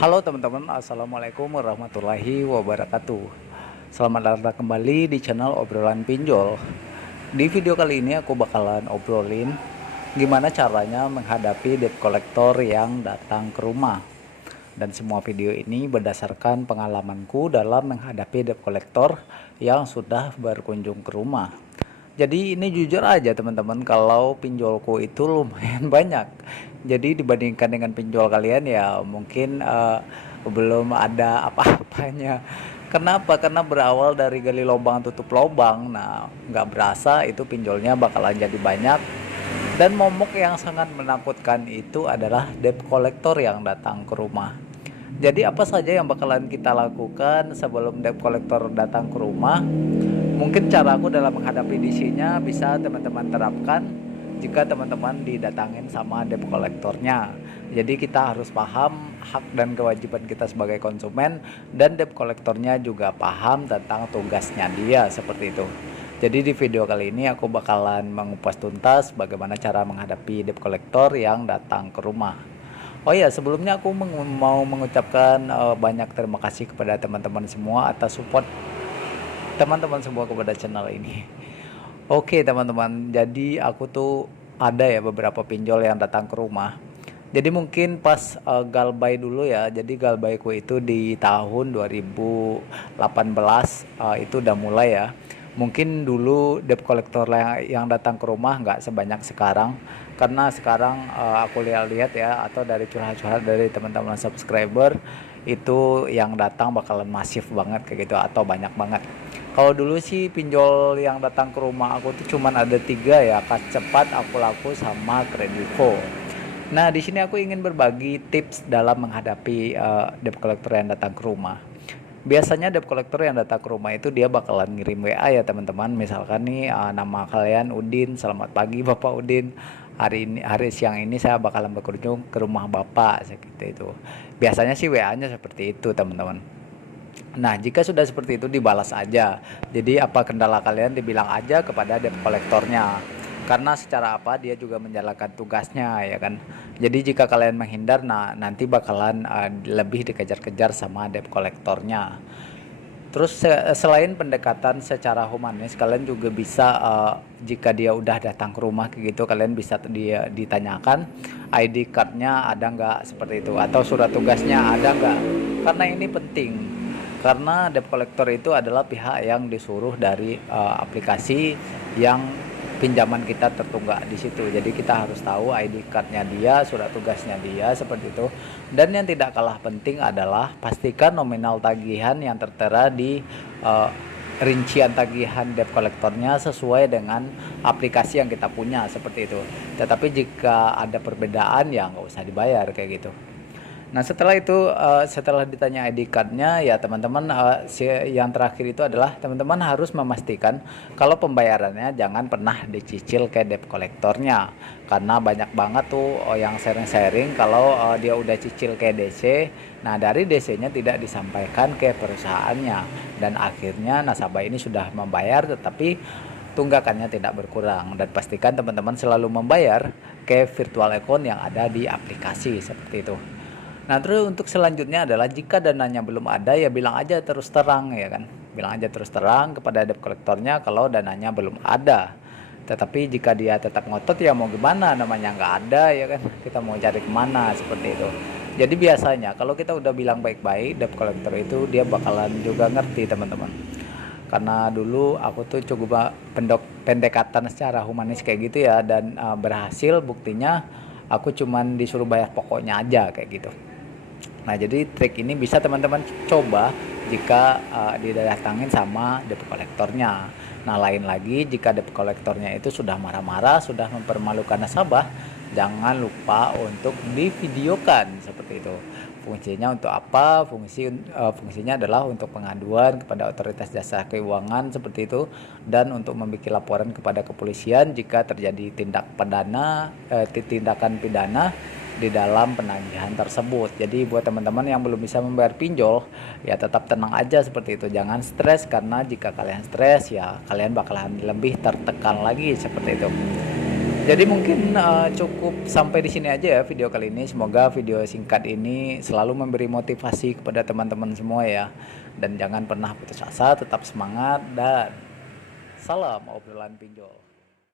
Halo teman-teman, assalamualaikum warahmatullahi wabarakatuh. Selamat datang kembali di channel obrolan pinjol. Di video kali ini aku bakalan obrolin gimana caranya menghadapi debt collector yang datang ke rumah. Dan semua video ini berdasarkan pengalamanku dalam menghadapi debt collector yang sudah berkunjung ke rumah. Jadi ini jujur aja teman-teman, kalau pinjolku itu lumayan banyak. Jadi dibandingkan dengan pinjol kalian ya mungkin belum ada apa-apanya. Kenapa? Karena berawal dari gali lubang tutup lubang. Nah, nggak berasa itu pinjolnya bakalan jadi banyak. Dan momok yang sangat menakutkan itu adalah debt collector yang datang ke rumah. Jadi apa saja yang bakalan kita lakukan sebelum debt collector datang ke rumah? Mungkin cara aku dalam menghadapi DC-nya bisa teman-teman terapkan jika teman-teman didatangin sama debt collectornya. Jadi kita harus paham hak dan kewajiban kita sebagai konsumen, dan debt collectornya juga paham tentang tugasnya dia, seperti itu. Jadi di video kali ini aku bakalan mengupas tuntas bagaimana cara menghadapi debt collector yang datang ke rumah. Oh ya, sebelumnya aku mau mengucapkan banyak terima kasih kepada teman-teman semua atas support teman-teman semua kepada channel ini. Oke teman-teman, jadi aku tuh ada ya beberapa pinjol yang datang ke rumah. Jadi mungkin pas galbay dulu ya. Jadi galbayku itu di tahun 2018 itu udah mulai ya. Mungkin dulu debt collector yang datang ke rumah nggak sebanyak sekarang, karena sekarang aku lihat-lihat ya, atau dari curhat-curhat dari teman-teman subscriber, itu yang datang bakalan masif banget kayak gitu, atau banyak banget. Kalau dulu sih pinjol yang datang ke rumah aku tuh cuman ada 3 ya, Kas Cepat, Aku Laku, sama Kredivo. Nah, di sini aku ingin berbagi tips dalam menghadapi debt collector yang datang ke rumah. Biasanya debt collector yang datang ke rumah itu dia bakalan ngirim WA ya teman-teman. Misalkan nih nama kalian Udin, selamat pagi Bapak Udin. Hari siang ini saya bakalan berkunjung ke rumah Bapak, seperti itu. Biasanya sih WA-nya seperti itu teman-teman. Nah, jika sudah seperti itu dibalas aja. Jadi apa kendala kalian dibilang aja kepada debt collectornya. Karena secara apa dia juga menjalankan tugasnya ya kan. Jadi jika kalian menghindar, nah nanti bakalan lebih dikejar-kejar sama debt collectornya. Terus selain pendekatan secara humanis, kalian juga bisa jika dia udah datang ke rumah kayak gitu, kalian bisa dia ditanyakan ID cardnya ada nggak, seperti itu, atau surat tugasnya ada nggak. Karena ini penting, karena debt collector itu adalah pihak yang disuruh dari aplikasi yang pinjaman kita tertunggak di situ. Jadi kita harus tahu ID cardnya dia, surat tugasnya dia, seperti itu. Dan yang tidak kalah penting adalah pastikan nominal tagihan yang tertera di rincian tagihan debt collectornya sesuai dengan aplikasi yang kita punya, seperti itu. Tetapi jika ada perbedaan ya nggak usah dibayar kayak gitu. Nah, setelah itu setelah ditanya ID cardnya ya teman-teman, yang terakhir itu adalah teman-teman harus memastikan kalau pembayarannya jangan pernah dicicil ke debt collectornya, karena banyak banget tuh yang sharing-sharing kalau dia udah cicil ke DC. Nah, dari DC-nya tidak disampaikan ke perusahaannya, dan akhirnya nasabah ini sudah membayar tetapi tunggakannya tidak berkurang. Dan pastikan teman-teman selalu membayar ke virtual account yang ada di aplikasi, seperti itu. Nah, terus untuk selanjutnya adalah jika dananya belum ada ya bilang aja terus terang ya kan. Bilang aja terus terang kepada debt collectornya kalau dananya belum ada. Tetapi jika dia tetap ngotot ya mau gimana, namanya nggak ada ya kan. Kita mau cari kemana, seperti itu. Jadi biasanya kalau kita udah bilang baik-baik, debt collector itu dia bakalan juga ngerti teman-teman. Karena dulu aku tuh coba pendekatan secara humanis kayak gitu ya, dan berhasil. Buktinya aku cuman disuruh bayar pokoknya aja kayak gitu. Nah, jadi trik ini bisa teman-teman coba jika didatangin sama debt collectornya. Nah, lain lagi jika debt collectornya itu sudah marah-marah, sudah mempermalukan nasabah, jangan lupa untuk divideokan, seperti itu. Fungsinya untuk apa? Fungsinya adalah untuk pengaduan kepada otoritas jasa keuangan, seperti itu, dan untuk membuat laporan kepada kepolisian jika terjadi tindakan pidana di dalam penagihan tersebut. Jadi buat teman-teman yang belum bisa membayar pinjol ya tetap tenang aja, seperti itu. Jangan stres, karena jika kalian stres ya kalian bakalan lebih tertekan lagi, seperti itu. Jadi mungkin cukup sampai di sini aja ya video kali ini. Semoga video singkat ini selalu memberi motivasi kepada teman-teman semua ya. Dan jangan pernah putus asa, tetap semangat dan salam obrolan pinjol.